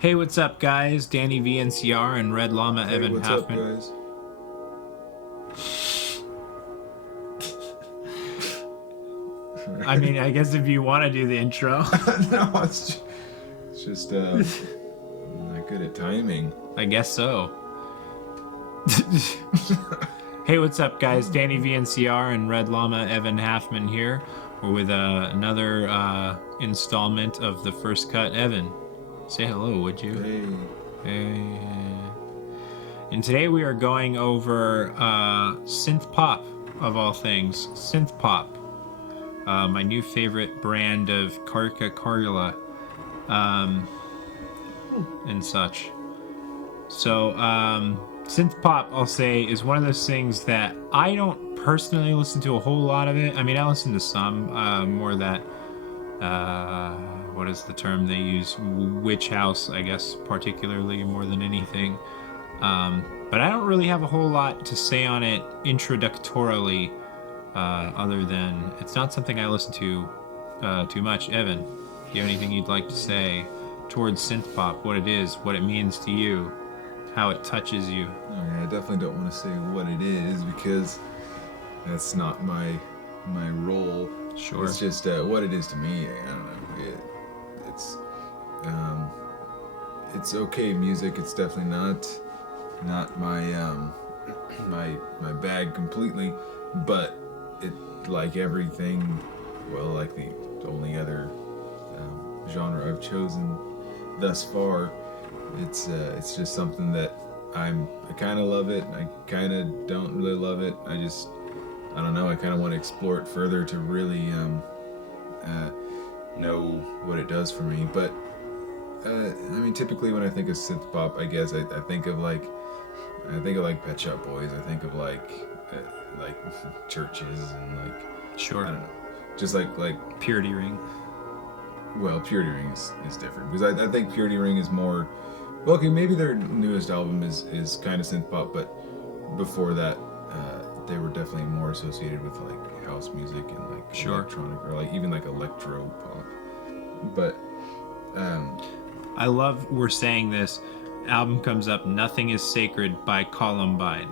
Hey, what's up, guys? DannyVNCR and Red Llama Hey, Evan what's Halfman. up, guys? I mean, I guess if you want to do the intro. No, it's just not good at timing. I guess so. Hey, what's up, guys? DannyVNCR and Red Llama Evan Halfman here. We're with another installment of the First Cut. Evan, say hello, would you? Hey. And today we are going over synth pop, of all things. Synth pop. My new favorite brand of Carla and such. So, synth pop, I'll say, is one of those things that I don't personally listen to a whole lot of it. I mean, I listen to some, more that, what is the term they use? Witch house, I guess, particularly more than anything. But I don't really have a whole lot to say on it introductorily, other than it's not something I listen to too much. Evan, do you have anything you'd like to say towards synth pop, what it is, what it means to you, how it touches you? I definitely don't want to say what it is because that's not my role. Sure. It's just what it is to me. I don't know. It's okay music. It's definitely not my my bag completely, but it, like everything, well, like the only other genre I've chosen thus far, it's just something that I kind of love it, I kind of don't really love it. I don't know, I kind of want to explore it further to really know what it does for me. But I mean, typically when I think of synth pop, I guess I think of like Pet Shop Boys. I think of like churches and like, Sure. I don't know, just like Purity Ring. Well, Purity Ring is different because I think Purity Ring is more, well, okay, maybe their newest album is kind of synth pop, but before that they were definitely more associated with like house music and like Sure. electronic, or like even like electro pop. But I love we're saying this. Album comes up, Nothing is Sacred by Columbine.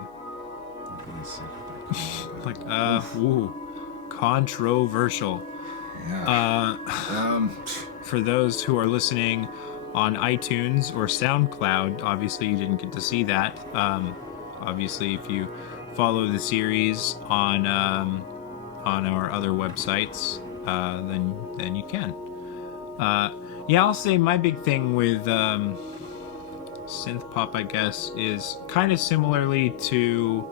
Like, ooh, controversial. yeah. For those who are listening on iTunes or SoundCloud, obviously you didn't get to see that. Obviously, if you follow the series on our other websites, then you can. Yeah, I'll say my big thing with synth pop, I guess, is kind of similarly to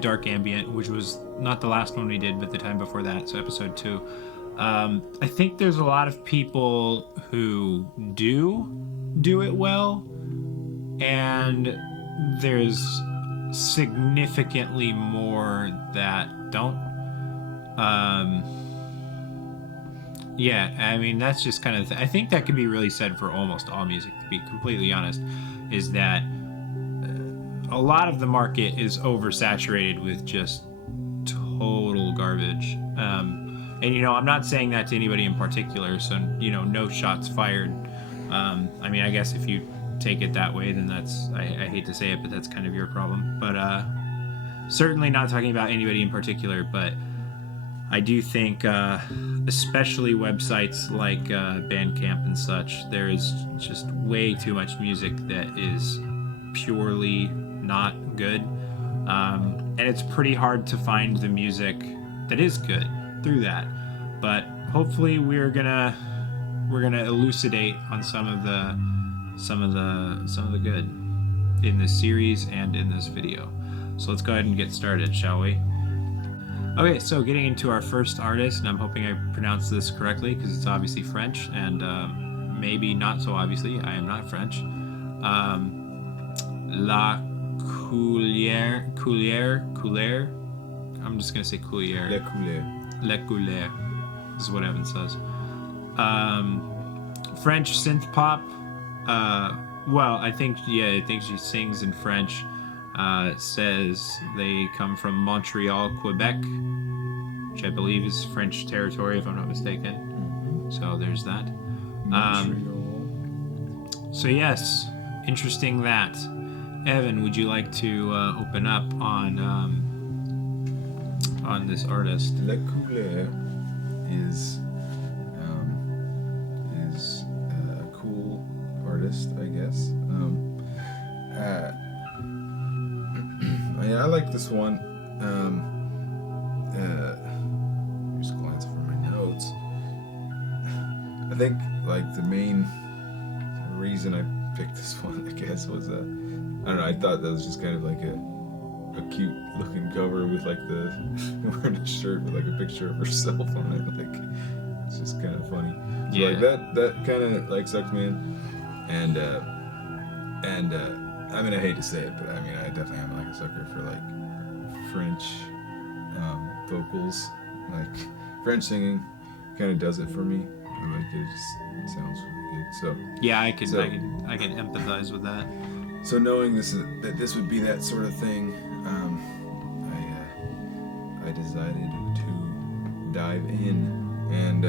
dark ambient, which was not the last one we did, but the time before that, so episode 2. I think there's a lot of people who do it well, and there's significantly more that don't. Yeah, I mean, that's just kind of I think that can be really said for almost all music, to be completely honest, is that a lot of the market is oversaturated with just total garbage. And, you know, I'm not saying that to anybody in particular, so, you know, no shots fired. I mean, I guess if you take it that way, then that's, I hate to say it, but that's kind of your problem. But certainly not talking about anybody in particular, but I do think, especially websites like Bandcamp and such, there is just way too much music that is purely not good, and it's pretty hard to find the music that is good through that. But hopefully, we're gonna elucidate on some of the good in this series and in this video. So let's go ahead and get started, shall we? Okay, so getting into our first artist, and I'm hoping I pronounced this correctly because it's obviously French, and maybe not so obviously, I am not French. La Couleur, I'm just gonna say Couleur. La Couleur. This is what Evan says. French synth pop. Well, I think she sings in French. It says they come from Montreal, Quebec, which I believe is French territory, if I'm not mistaken. So there's that. Montreal. So yes, interesting that. Evan, would you like to open up on this artist? La Couleur is a cool artist, I guess. Yeah, I like this one. Just glance over my notes. I think like the main reason I picked this one, I guess, was I don't know. I thought that was just kind of like a cute looking cover with like the wearing a shirt with like a picture of herself on it. Like it's just kind of funny. So Yeah. like that kind of like sucked me in. And I mean, I hate to say it, but I mean, I definitely am like a sucker for like French vocals. Like French singing kind of does it for me. Like it just sounds really good. So Yeah, I can empathize with that. so knowing that this would be that sort of thing, I decided to dive in, and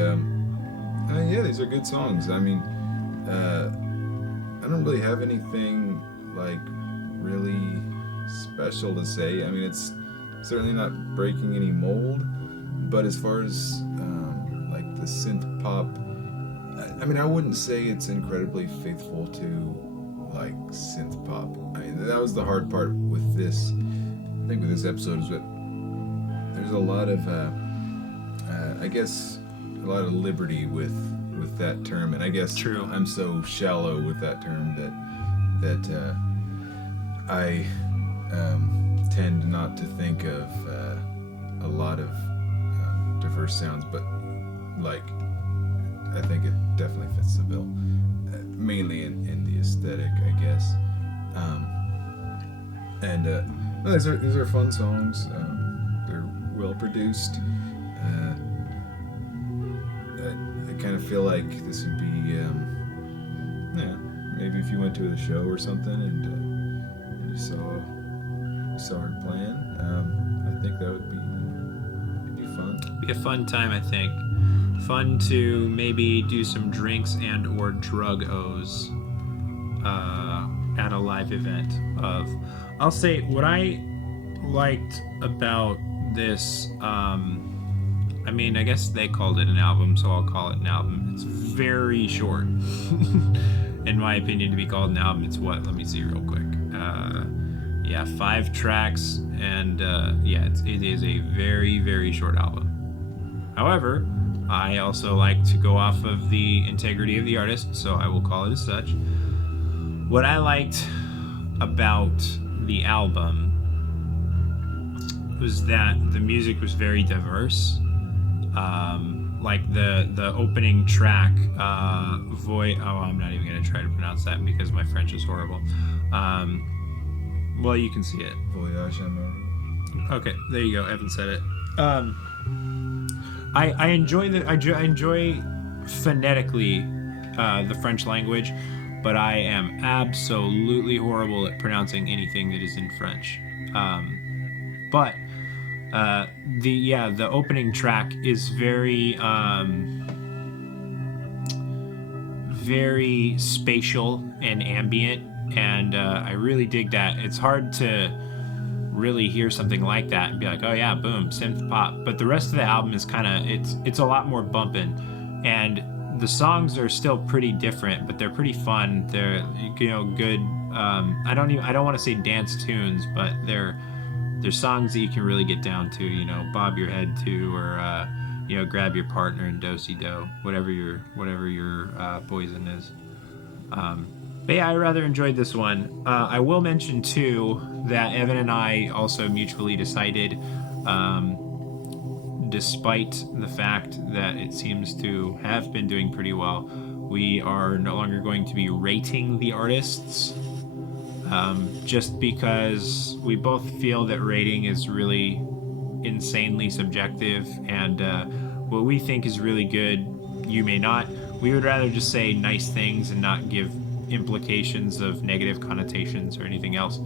yeah, these are good songs. I mean, I don't really have anything like really special to say. I mean, it's certainly not breaking any mold, but as far as like the synth pop, I mean, I wouldn't say it's incredibly faithful to like synth pop. I mean, that was the hard part with this. I think with this episode is that there's a lot of, I guess, a lot of liberty with that term, and I guess True. I'm so shallow with that term that I tend not to think of a lot of diverse sounds, but like I think it definitely fits the bill, mainly in the aesthetic, I guess. No, these are fun songs. They're well produced. I kind of feel like this would be, yeah, maybe if you went to a show or something and you saw her playing, I think that would be fun. Be a fun time, I think. Fun to maybe do some drinks and or drug-os at a live event. I'll say what I liked about this, I mean, I guess they called it an album, so I'll call it an album. It's very short. In my opinion, to be called an album, it's what? Let me see real quick. Yeah, 5 tracks, and yeah, it is a very, very short album. However, I also like to go off of the integrity of the artist, so I will call it as such. What I liked about the album was that the music was very diverse. Like the opening track, I'm not even going to try to pronounce that because my French is horrible. Well, you can see it. Voyage Amoureux. Okay, there you go. Evan said it. I enjoy phonetically the French language, but I am absolutely horrible at pronouncing anything that is in French. But the opening track is very very spatial and ambient, and I really dig that. It's hard to really hear something like that and be like, oh yeah, boom, synth pop. But the rest of the album is kind of it's a lot more bumping, and the songs are still pretty different, but they're pretty fun. They're good. I don't want to say dance tunes, but they're songs that you can really get down to. Bob your head to, or grab your partner and do-si-do, whatever your poison is. But yeah, I rather enjoyed this one. I will mention too that Evan and I also mutually decided, despite the fact that it seems to have been doing pretty well, we are no longer going to be rating the artists, just because we both feel that rating is really insanely subjective, and what we think is really good, you may not. We would rather just say nice things and not give implications of negative connotations or anything else,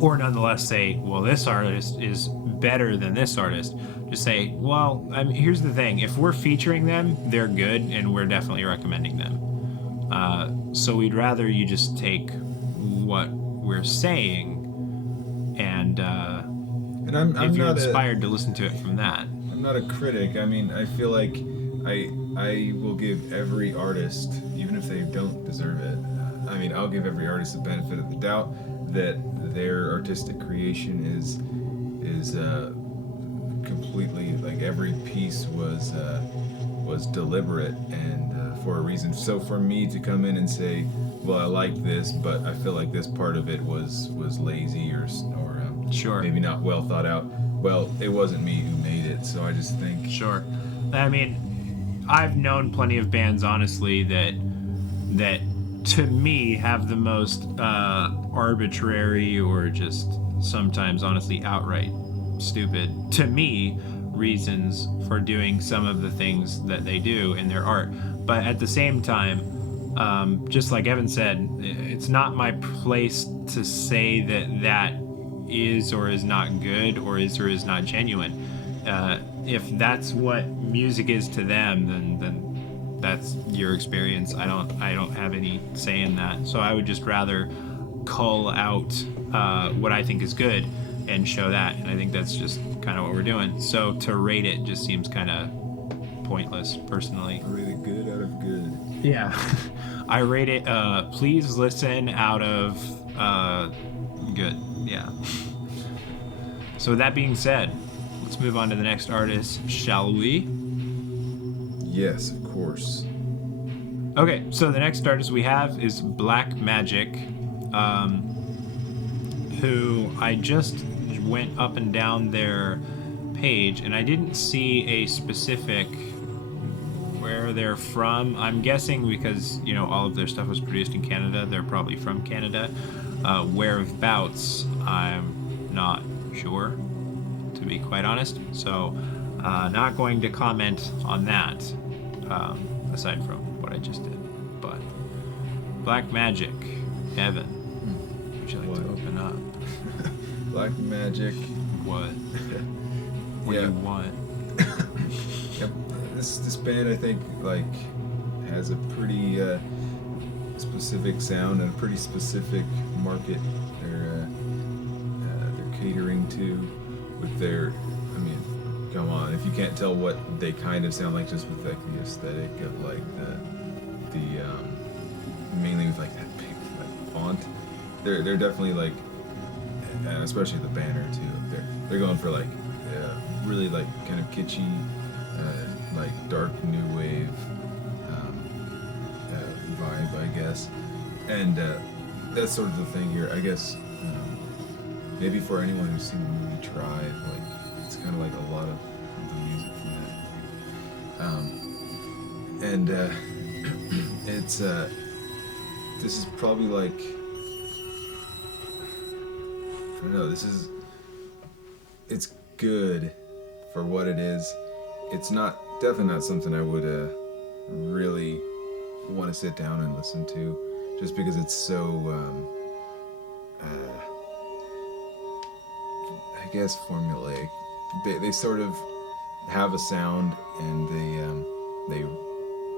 or nonetheless say, well, this artist is better than this artist, just say, well, I mean, here's the thing. If we're featuring them, they're good, and we're definitely recommending them. So we'd rather you just take what we're saying, and I'm if you're not inspired to listen to it from that. I'm not a critic. I mean, I feel like I will give every artist, even if they don't deserve it. I mean, I'll give every artist the benefit of the doubt that their artistic creation is completely, like, every piece was deliberate and for a reason. So for me to come in and say, well, I like this, but I feel like this part of it was lazy or Sure. maybe not well thought out. Well, it wasn't me who made it, so I just think. Sure. I mean, I've known plenty of bands, honestly, that to me have the most arbitrary or just sometimes, honestly, outright stupid, to me, reasons for doing some of the things that they do in their art. But at the same time, just like Evan said, it's not my place to say that is or is not good or is not genuine. If that's what music is to them, then that's your experience. I don't have any say in that. So I would just rather cull out what I think is good and show that. And I think that's just kind of what we're doing. So to rate it just seems kind of pointless, personally. Rate it good out of good. Yeah. I rate it please listen out of good. Yeah. So with that being said, let's move on to the next artist, shall we? Yes, of course. Okay, so the next artist we have is Black Magic, who I just went up and down their page, and I didn't see a specific where they're from. I'm guessing because, you know, all of their stuff was produced in Canada, they're probably from Canada. Whereabouts, I'm not sure, to be quite honest. So, not going to comment on that, aside from what I just did. But Black Magic, Evan, would you like to open up? Black Magic. What? What do you want? Yep. This band, I think, like, has a pretty specific sound and a pretty specific market they're catering to with their. I mean, come on, if you can't tell what they kind of sound like just with like the aesthetic of like the mainly with like that big like font, they're definitely like, and especially the banner too. They're going for like really like kind of kitschy, like dark new wave vibe, I guess, and that's sort of the thing here, I guess. Maybe for anyone who's seen the movie Tribe, like it's kind of like a lot of the music from that. And it's this is probably like, I don't know. It's good for what it is. It's definitely not something I would really want to sit down and listen to, just because it's so I guess formulaic. They sort of have a sound, and they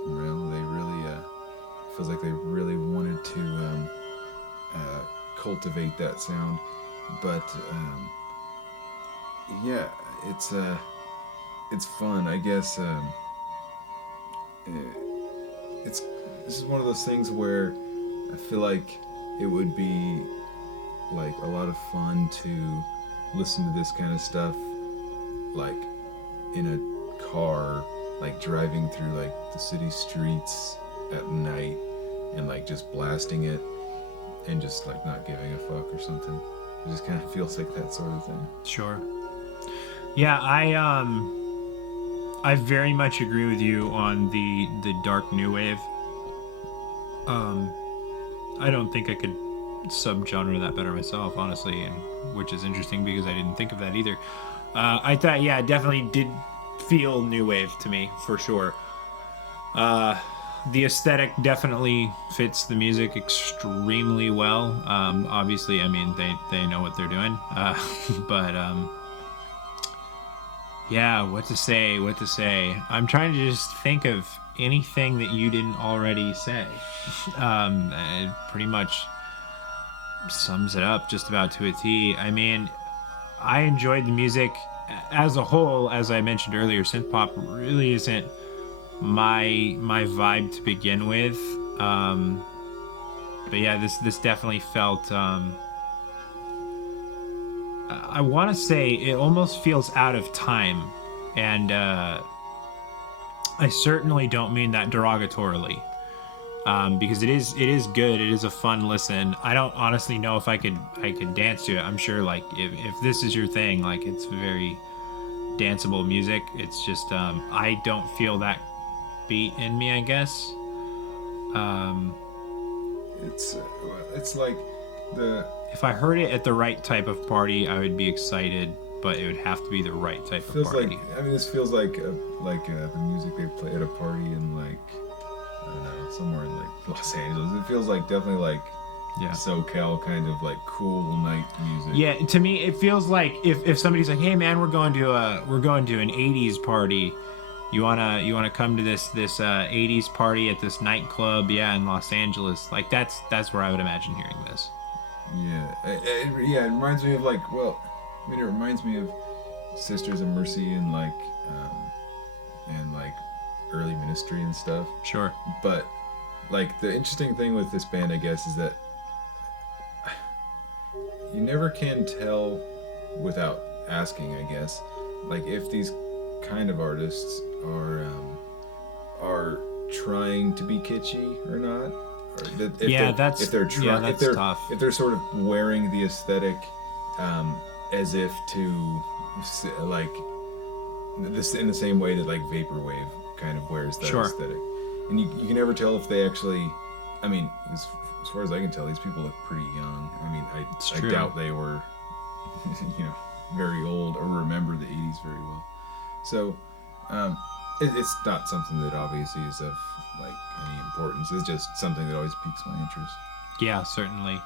really feels like they really wanted to cultivate that sound, but yeah, it's fun, I guess. This is one of those things where I feel like it would be like a lot of fun to listen to this kind of stuff like in a car, like driving through like the city streets at night and like just blasting it and just like not giving a fuck or something. It just kind of feels like that sort of thing. Sure. Yeah, I very much agree with you on the dark new wave. I don't think I could subgenre that better myself, honestly, and which is interesting because I didn't think of that either. I thought, yeah, it definitely did feel new wave to me, for sure. The aesthetic definitely fits the music extremely well. Obviously, I mean, they know what they're doing. But Yeah, what to say, what to say. I'm trying to just think of anything that you didn't already say. It pretty much sums it up just about to a T. I mean, I enjoyed the music as a whole. As I mentioned earlier, synth pop really isn't my vibe to begin with. But yeah, this definitely felt. I want to say it almost feels out of time, and I certainly don't mean that derogatorily, because it is good. It is a fun listen. I don't honestly know if I could dance to it. I'm sure like if this is your thing, like it's very danceable music. It's just I don't feel that beat in me, I guess. It's like the. If I heard it at the right type of party, I would be excited, but it would have to be the right type of party. This feels like the music they play at a party in like I don't know, somewhere in like Los Angeles. It feels like definitely like SoCal kind of like cool night music. Yeah, to me it feels like if somebody's like, "Hey man, we're going to an 80s party. You wanna come to this 80s party at this nightclub, in Los Angeles." Like that's where I would imagine hearing this. Yeah, it reminds me of like, it reminds me of Sisters of Mercy and like early Ministry and stuff. Sure. But like the interesting thing with this band, I guess, is that you never can tell without asking, I guess, like if these kind of artists are trying to be kitschy or not. That's tough. If they're sort of wearing the aesthetic as if to like this in the same way that like vaporwave kind of wears that aesthetic, and you can never tell if they actually. I mean, as far as I can tell, these people look pretty young. I mean, I doubt they were, very old or remember the '80s very well. So, it's not something that obviously is of like any importance. It's just something that always piques my interest. Yeah, certainly.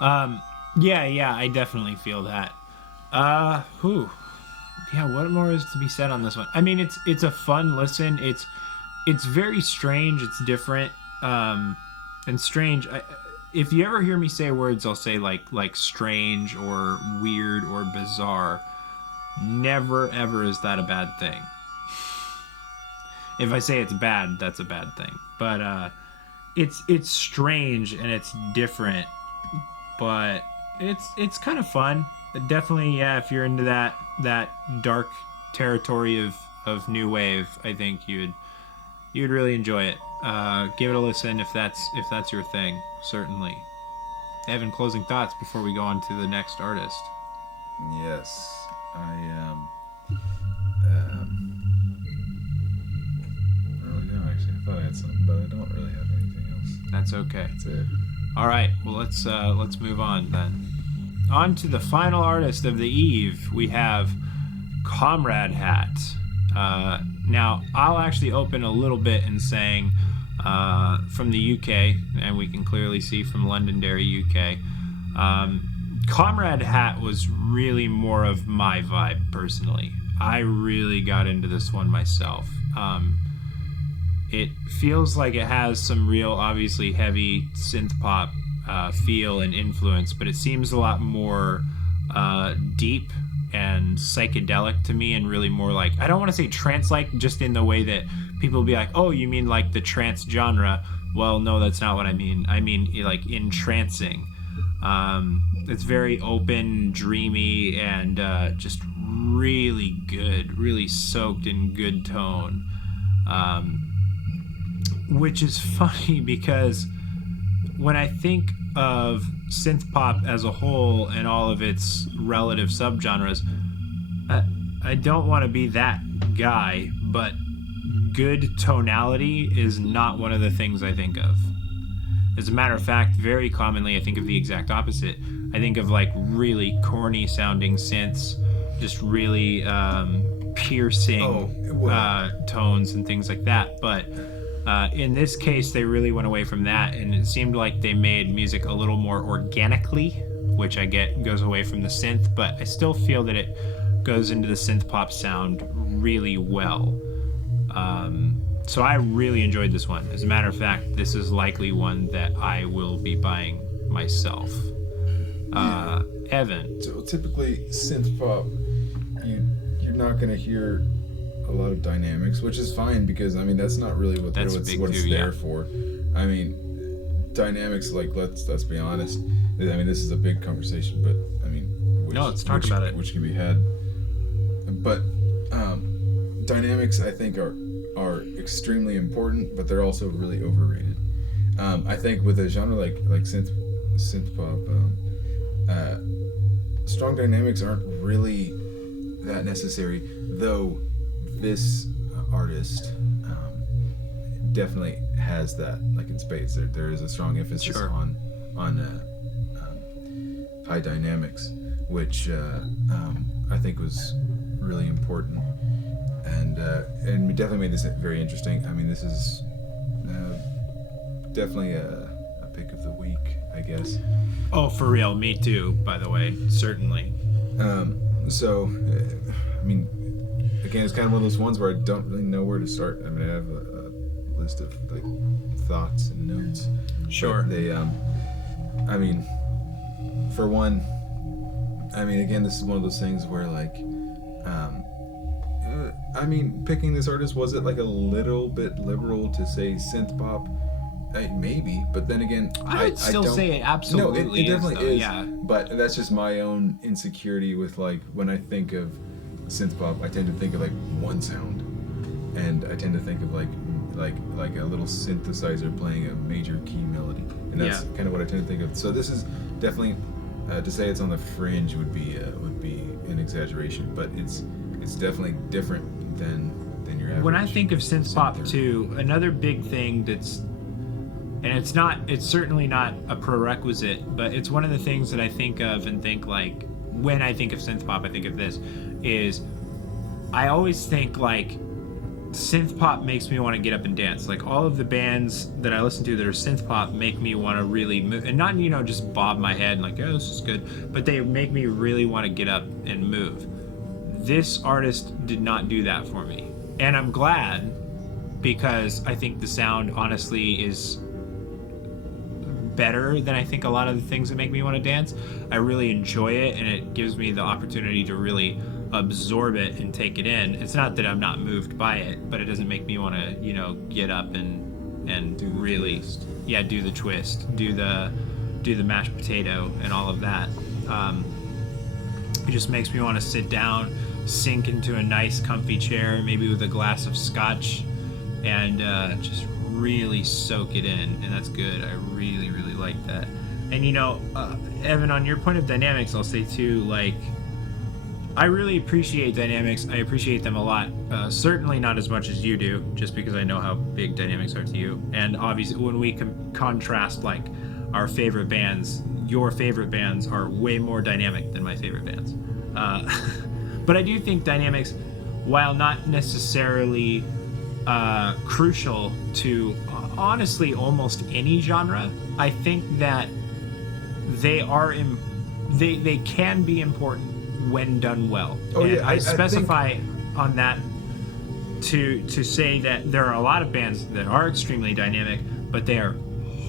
I definitely feel that. What more is to be said on this one? I mean, it's a fun listen. It's very strange. It's different. And strange. If you ever hear me say words, I'll say like strange or weird or bizarre. Never ever is that a bad thing. If I say it's bad, that's a bad thing. But it's strange and it's different, but it's kind of fun. Definitely, if you're into that dark territory of new wave, I think you'd really enjoy it. Give it a listen if that's your thing. Certainly. Evan, closing thoughts before we go on to the next artist. Yes, I I thought I had something, but I don't really have anything else. That's okay. That's it. All right. Well, let's move on then. On to the final artist of the eve. We have Comrade Hat. Now, I'll actually open a little bit in saying from the UK, and we can clearly see from Londonderry, UK. Comrade Hat was really more of my vibe personally. I really got into this one myself. It feels like it has some real, obviously heavy synth pop feel and influence, but it seems a lot more deep and psychedelic to me, and really more like, I don't want to say trance-like, just in the way that people will be like, oh, you mean like the trance genre? Well, no, that's not what I mean. I mean like entrancing. It's very open, dreamy, and just really good, really soaked in good tone. Which is funny because when I think of synth pop as a whole and all of its relative subgenres, I don't want to be that guy, but good tonality is not one of the things I think of. As a matter of fact, very commonly I think of the exact opposite. I think of like really corny sounding synths, just really piercing tones and things like that. But in this case, they really went away from that, and it seemed like they made music a little more organically, which I get goes away from the synth, but I still feel that it goes into the synth pop sound really well. So I really enjoyed this one. As a matter of fact, this is likely one that I will be buying myself. Evan. So typically synth pop, you're not gonna hear a lot of dynamics, which is fine because I mean that's not really what it's there for. I mean, dynamics, like let's be honest. I mean this is a big conversation, but I mean let's talk about it. Which can be had. But dynamics I think are extremely important, but they're also really overrated. I think with a genre like synth pop, strong dynamics aren't really that necessary, though this artist definitely has that, like in spades. There is a strong emphasis on high dynamics, which I think was really important, and definitely made this very interesting. I mean, this is definitely a pick of the week, I guess. Oh, for real, me too. By the way, certainly. So, I mean, again, it's kind of one of those ones where I don't really know where to start. I mean, I have a list of like thoughts and notes. Sure. But they, I mean, for one, I mean, again, this is one of those things where like, I mean, picking this artist, was it like a little bit liberal to say synth pop? Maybe, but then again, I would still say it absolutely. No, it definitely is. Yeah. But that's just my own insecurity with like when I think of synth pop, I tend to think of like one sound, and I tend to think of like a little synthesizer playing a major key melody, and that's kind of what I tend to think of. So this is definitely to say it's on the fringe would be an exaggeration, but it's definitely different than your average. When I think of synth pop too, another big thing that's, and it's certainly not a prerequisite, but it's one of the things that I think of and think like, when I think of synth pop, I think of this, is I always think like synth pop makes me want to get up and dance. Like all of the bands that I listen to that are synth pop make me want to really move, and not, just bob my head and like, oh, this is good, but they make me really want to get up and move. This artist did not do that for me, and I'm glad, because I think the sound honestly is better than I think a lot of the things that make me want to dance. I really enjoy it, and it gives me the opportunity to really absorb it and take it in. It's not that I'm not moved by it, but it doesn't make me want to, get up and do really, do the twist, do the mashed potato and all of that. It just makes me want to sit down, sink into a nice comfy chair, maybe with a glass of scotch, and just really soak it in, and that's good. I really like that. And Evan, on your point of dynamics, I'll say too, like, I really appreciate dynamics. I appreciate them a lot. Certainly not as much as you do, just because I know how big dynamics are to you. And obviously, when we contrast like our favorite bands, your favorite bands are way more dynamic than my favorite bands. But I do think dynamics, while not necessarily crucial to honestly almost any genre, I think that they are they can be important when done well. I specify on that to say that there are a lot of bands that are extremely dynamic, but they are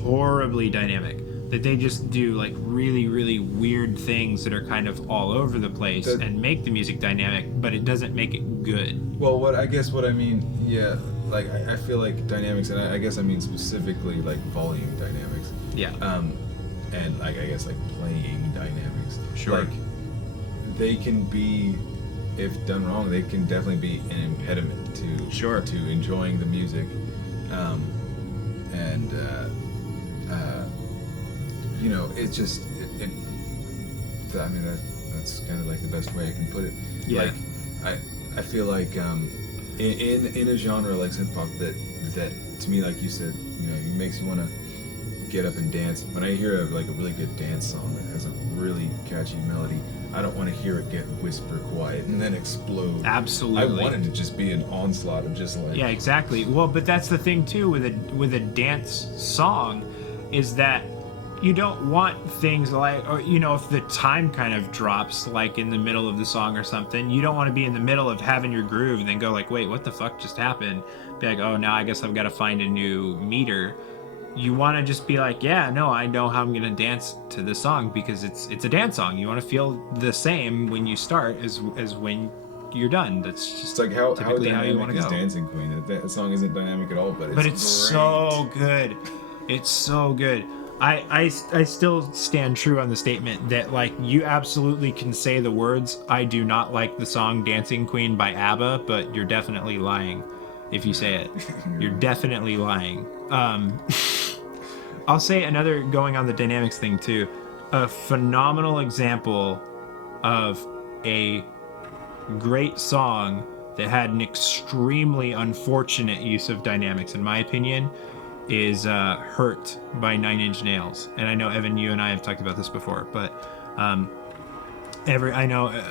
horribly dynamic, that they just do like really weird things that are kind of all over the place and make the music dynamic, but it doesn't make it good. Well, what I mean, like I feel like dynamics, and I guess I mean specifically like volume dynamics. Yeah. And like I guess like playing dynamics. Sure. Like they can be, if done wrong, they can definitely be an impediment to enjoying the music. It's just I mean that's kind of like the best way I can put it. Yeah. Like I feel like in a genre like synth pop that to me, like you said, it makes you want to get up and dance. When I hear a really good dance song that has a really catchy melody, I don't want to hear it get whisper quiet and then explode. Absolutely. I want it to just be an onslaught of just like... Yeah, exactly. Well, but that's the thing too with a dance song, is that you don't want things like, or you know, if the time kind of drops like in the middle of the song or something, you don't want to be in the middle of having your groove and then go like, wait, what the fuck just happened? Be like, oh, now I guess I've got to find a new meter. You want to just be like, yeah, no, I know how I'm gonna dance to this song, because it's a dance song. You want to feel the same when you start as when you're done. That's just It's like how typically how you want dynamic to is go. Dancing Queen? That song isn't dynamic at all, but it's But great. it's so good. It's so good. I still stand true on the statement that, like, you absolutely can say the words, I do not like the song Dancing Queen by ABBA, but you're definitely lying if you say it. You're definitely lying. I'll say another, going on the dynamics thing too, a phenomenal example of a great song that had an extremely unfortunate use of dynamics, in my opinion, is Hurt by 9 Inch Nails. And I know, Evan, you and I have talked about this before, but I know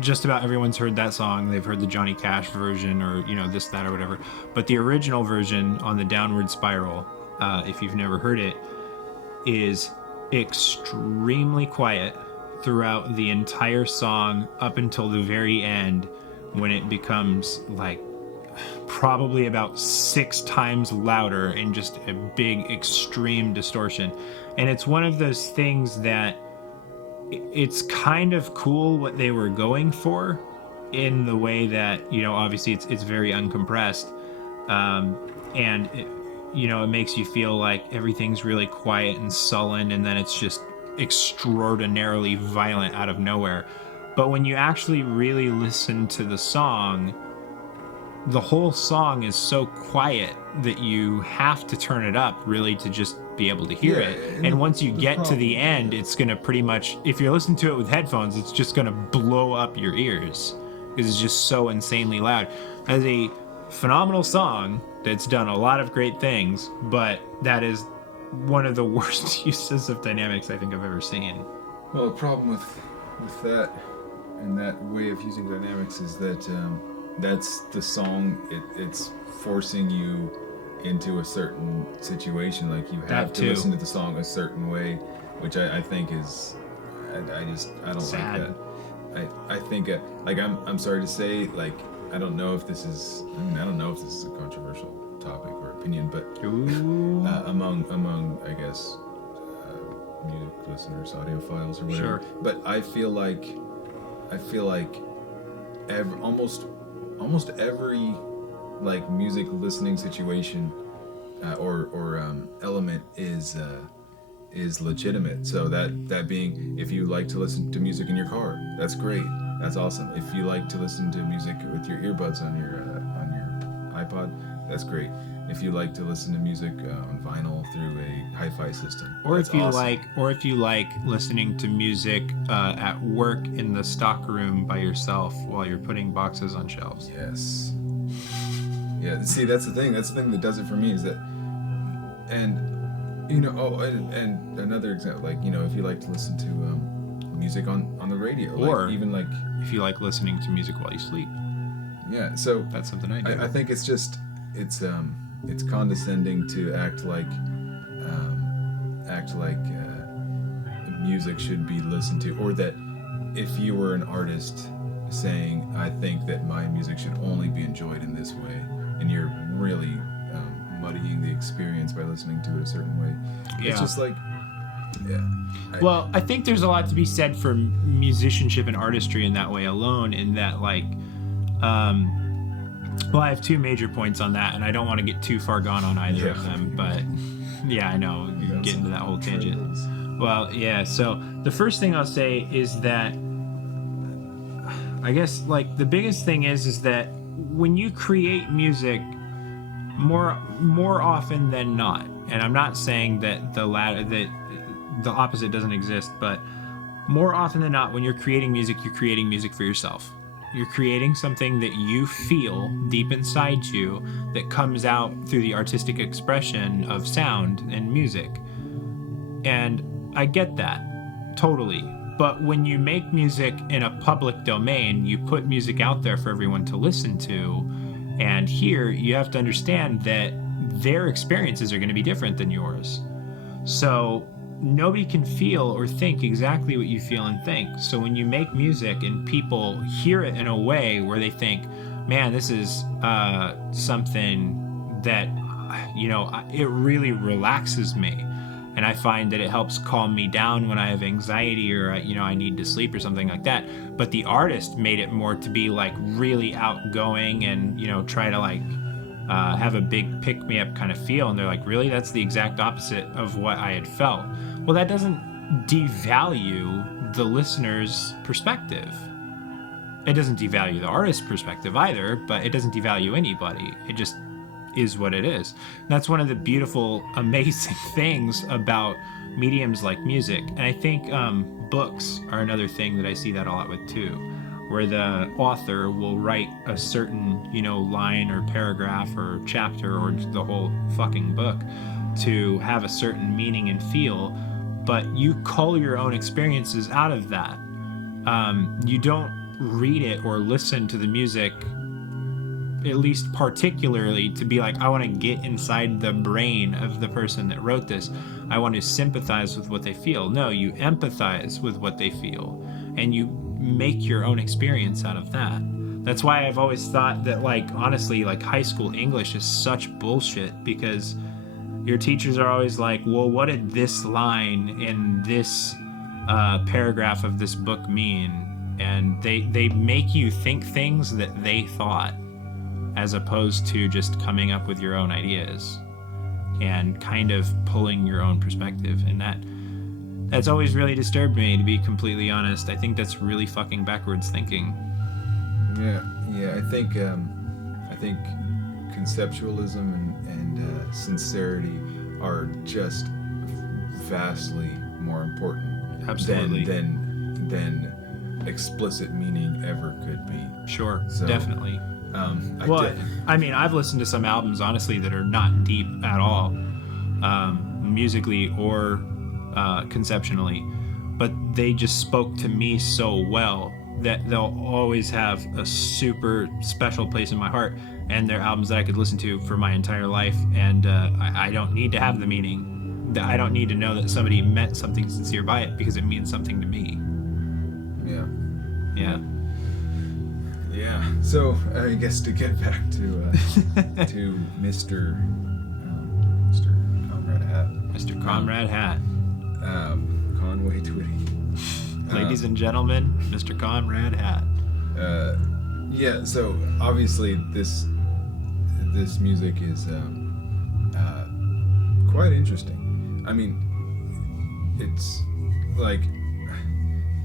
just about everyone's heard that song. They've heard the Johnny Cash version, or, you know, this, that, or whatever. But the original version on the Downward Spiral, if you've never heard it, is extremely quiet throughout the entire song up until the very end, when it becomes like probably about 6 times louder and just a big extreme distortion. And it's one of those things that it's kind of cool what they were going for, in the way that, you know, obviously it's very uncompressed, and it, you know, it makes you feel like everything's really quiet and sullen, and then it's just extraordinarily violent out of nowhere. But when you actually really listen to the song, the whole song is so quiet that you have to turn it up really to just be able to hear it. And once you get to the end, it's going to pretty much, if you're listening to it with headphones, it's just going to blow up your ears, because it's just so insanely loud. As a phenomenal song that's done a lot of great things, but that is one of the worst uses of dynamics I think I've ever seen. Well, the problem with that and that way of using dynamics is that that's the song. It's forcing you into a certain situation. Like, you have to listen to the song a certain way, which I think is, I don't sad. like that. I think like I'm sorry to say, like, I don't know if this is a controversial topic or opinion, but among I guess music listeners, audiophiles, or whatever. Sure. But I feel like almost every like music listening situation or element is legitimate. So that being, if you like to listen to music in your car, that's great. That's awesome. If you like to listen to music with your earbuds on your iPod, that's great. If you like to listen to music on vinyl through a hi-fi system, or that's if you awesome. if you like listening to music at work in the stock room by yourself while you're putting boxes on shelves. Yes. Yeah. See, that's the thing. That's the thing that does it for me, is that, and you know, and another example, like, you know, if you like to listen to music on the radio, or like, even like if you like listening to music while you sleep. Yeah. So That's something I do. I think it's just it's condescending to act like music should be listened to, or that if you were an artist saying, I think that my music should only be enjoyed in this way, and you're really muddying the experience by listening to it a certain way. Yeah. It's just like, well, I think there's a lot to be said for musicianship and artistry in that way alone, in that, like, well, I have 2 major points on that, and I don't want to get too far gone on either of them, but yeah, I know, you get into that whole tangent. Well, yeah, so the first thing I'll say is that I guess, like, the biggest thing is that when you create music, more often than not, and I'm not saying that the opposite doesn't exist, but more often than not, when you're creating music for yourself. You're creating something that you feel deep inside you, that comes out through the artistic expression of sound and music. And I get that, totally. But when you make music in a public domain, you put music out there for everyone to listen to. And here, you have to understand that their experiences are going to be different than yours. So nobody can feel or think exactly what you feel and think. So when you make music and people hear it in a way where they think, man, this is something that, it really relaxes me. And I find that it helps calm me down when I have anxiety or, I need to sleep or something like that. But the artist made it more to be like really outgoing and, try to like have a big pick-me-up kind of feel. And they're like, really? That's the exact opposite of what I had felt. Well, that doesn't devalue the listener's perspective. It doesn't devalue the artist's perspective either, but it doesn't devalue anybody. It just is what it is. And that's one of the beautiful, amazing things about mediums like music. And I think books are another thing that I see that a lot with too, where the author will write a certain, line or paragraph or chapter or the whole fucking book to have a certain meaning and feel, but you cull your own experiences out of that. You don't read it or listen to the music, at least particularly, to be like, I want to get inside the brain of the person that wrote this. I want to sympathize with what they feel. No, you empathize with what they feel and you make your own experience out of that. That's why I've always thought that, like, honestly, like, high school English is such bullshit, because your teachers are always like, well, what did this line in this paragraph of this book mean? And they make you think things that they thought, as opposed to just coming up with your own ideas and kind of pulling your own perspective. And that's always really disturbed me, to be completely honest. I think that's really fucking backwards thinking. Yeah. I think conceptualism and sincerity are just vastly more important. Absolutely. than explicit meaning ever could be. Sure, so, definitely. I've listened to some albums, honestly, that are not deep at all, musically or conceptually, but they just spoke to me so well that they'll always have a super special place in my heart, and they're albums that I could listen to for my entire life, and I don't need to have the meaning. I don't need to know that somebody meant something sincere by it, because it means something to me. Yeah. So I guess to get back to Mr. Comrade Hat. Mr. Comrade Hat. Conway Twitty. Ladies and gentlemen, Mr. Comrade Hat. So obviously this music is quite interesting. I mean, it's like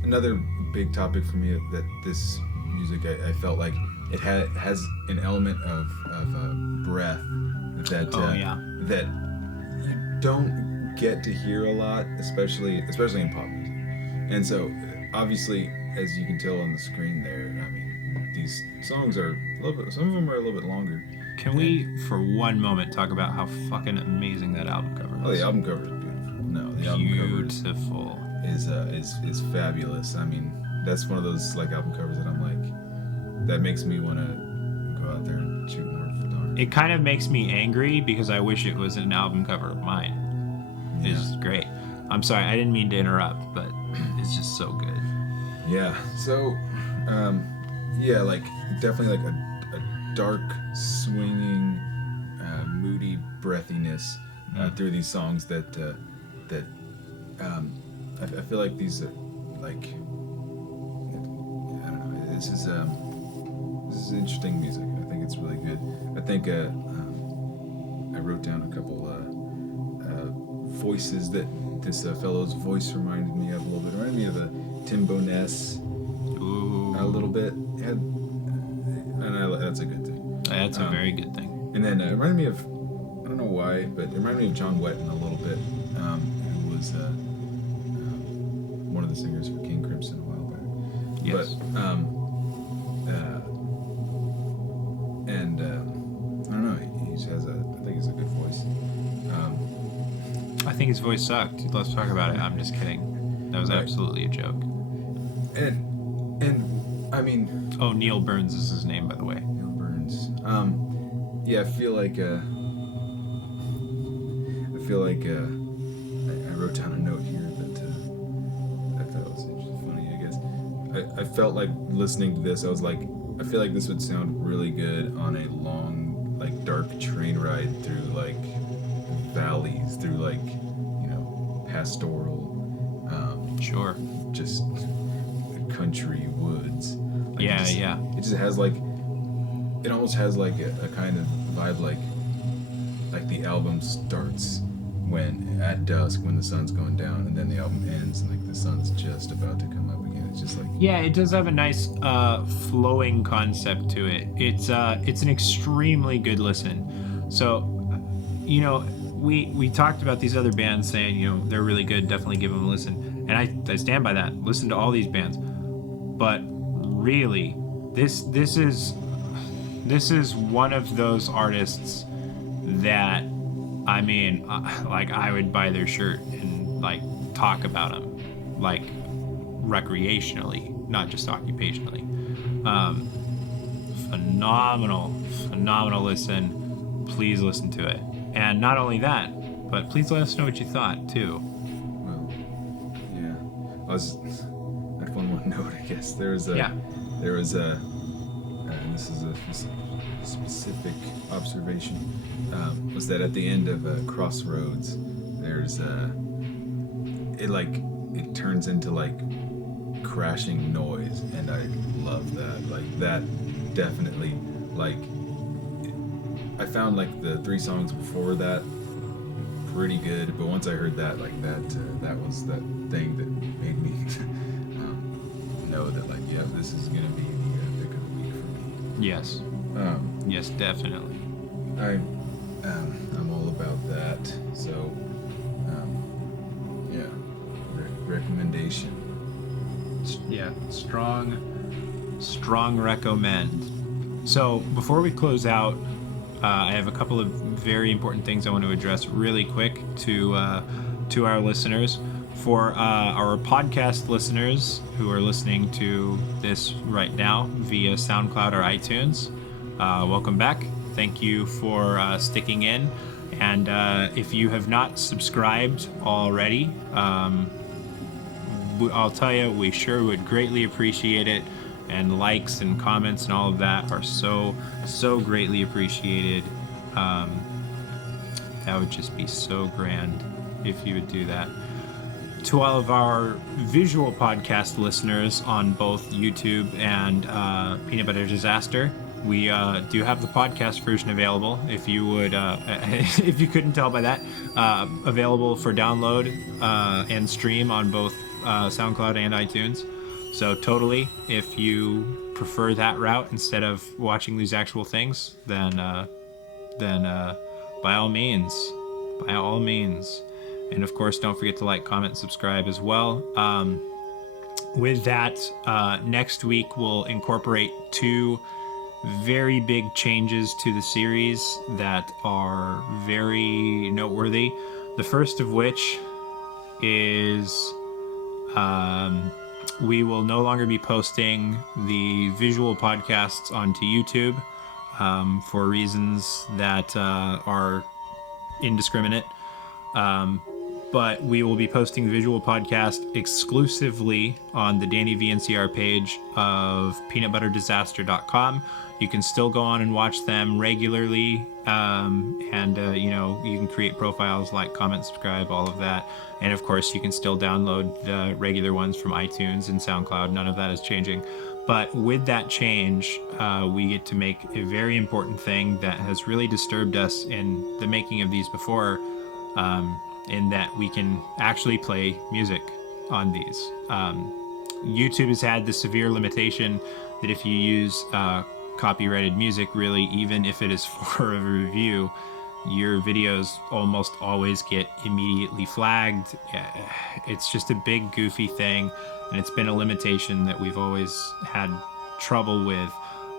another big topic for me that this music, I felt like it has an element of breath that that you don't get to hear a lot, especially in pop music. And so obviously, as you can tell on the screen there, I mean, these songs are a little bit, some of them are a little bit longer. Can we for one moment talk about how fucking amazing that album cover is? Oh, the album cover is beautiful. No, the album cover is fabulous. I mean, that's one of those like album covers that I'm like, that makes me want to go out there and shoot more photography. It kind of makes me angry because I wish it was an album cover of mine. Yeah. It's great. I'm sorry, I didn't mean to interrupt, but it's just so good. Yeah. So, like definitely like a dark, swinging, moody breathiness through these songs that I feel like these like, I don't know, this is interesting music. I think it's really good. I think I wrote down a couple voices that this fellow's voice reminded me of a little bit. It reminded me of Tim Boness. Ooh. A little bit. That's a good thing. That's a very good thing. And then it reminded me of, I don't know why, but it reminded me of John Wetton a little bit, who was one of the singers for King Crimson a while back. Yes. But, I don't know, he just has I think he's a good voice. I think his voice sucked. Let's talk about it. I'm just kidding. That was absolutely a joke. And I mean... Oh, Neil Burns is his name, by the way. Neil Burns. I feel like I wrote wrote down a note here that I thought was funny, I guess. I felt like listening to this, I was like, I feel like this would sound really good on a long, like, dark train ride through, like, valleys, through, like, you know, pastoral, Sure. just country woods. Like, Yeah. It just has, like, it almost has, like, a kind of vibe, like the album starts when at dusk when the sun's going down, and then the album ends and like the sun's just about to come up again. It's just like, Yeah, it does have a nice flowing concept to it. It's an extremely good listen. So, you know, we talked about these other bands saying, you know, they're really good, definitely give them a listen. And I stand by that. Listen to all these bands. But really, this is one of those artists that, I mean, like, I would buy their shirt and like talk about them, like, recreationally, not just occupationally. Phenomenal listen. Please listen to it. And not only that, but please let us know what you thought too. well, yeah. I had one more note, I guess. There was a, and this is a specific observation, was that at the end of Crossroads, there's it turns into like crashing noise, and I love that. Like, that definitely, like, I found like the 3 songs before that pretty good, but once I heard that, like, that was that thing that made me know that, like, yeah, this is gonna be the pick of the week for me. Yes. Yes, definitely. I'm all about that. So, yeah, recommendation. Yeah, strong recommend. So before we close out, I have a couple of very important things I want to address really quick to our listeners. For our podcast listeners who are listening to this right now via SoundCloud or iTunes, welcome back. Thank you for sticking in. And if you have not subscribed already, I'll tell you, we sure would greatly appreciate it. And likes and comments and all of that are so greatly appreciated. That would just be so grand if you would do that. To all of our visual podcast listeners on both YouTube and Peanut Butter Disaster, we do have the podcast version available. If you would, if you couldn't tell by that, available for download and stream on both SoundCloud and iTunes. So totally, if you prefer that route instead of watching these actual things, then by all means. And of course, don't forget to like, comment, subscribe as well. With that, next week we'll incorporate 2 very big changes to the series that are very noteworthy. The first of which is we will no longer be posting the visual podcasts onto YouTube for reasons that are indiscriminate. But we will be posting the visual podcast exclusively on the DannyVNCR page of peanutbutterdisaster.com. You can still go on and watch them regularly, and you know, you can create profiles, like, comment, subscribe, all of that. And of course, you can still download the regular ones from iTunes and SoundCloud. None of that is changing. But with that change, we get to make a very important thing that has really disturbed us in the making of these before, in that we can actually play music on these. YouTube has had the severe limitation that if you use copyrighted music, really, even if it is for a review, your videos almost always get immediately flagged. It's just a big goofy thing, and it's been a limitation that we've always had trouble with.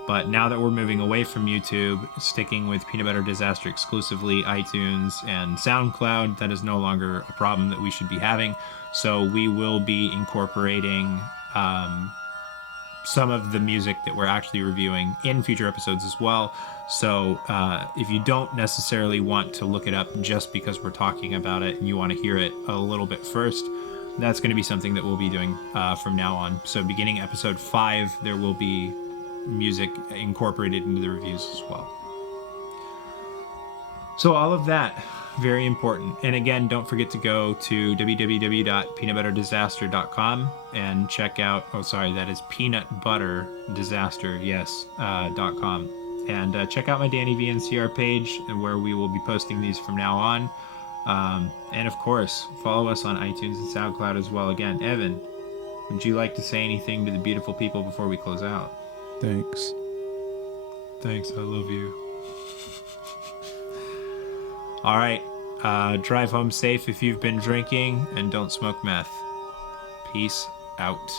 But now that we're moving away from YouTube, sticking with Peanut Butter Disaster exclusively, iTunes and SoundCloud, that is no longer a problem that we should be having. So we will be incorporating some of the music that we're actually reviewing in future episodes as well. So if you don't necessarily want to look it up just because we're talking about it and you want to hear it a little bit first, that's going to be something that we'll be doing from now on. So beginning episode 5, there will be music incorporated into the reviews as well. So all of that, very important. And again, don't forget to go to www.peanutbutterdisaster.com and check out, that is peanutbutterdisaster, yes, .com. And check out my DannyVNCR page where we will be posting these from now on. And of course, follow us on iTunes and SoundCloud as well. Again, Evan, would you like to say anything to the beautiful people before we close out? Thanks. Thanks, I love you. All right, drive home safe if you've been drinking, and don't smoke meth. Peace out.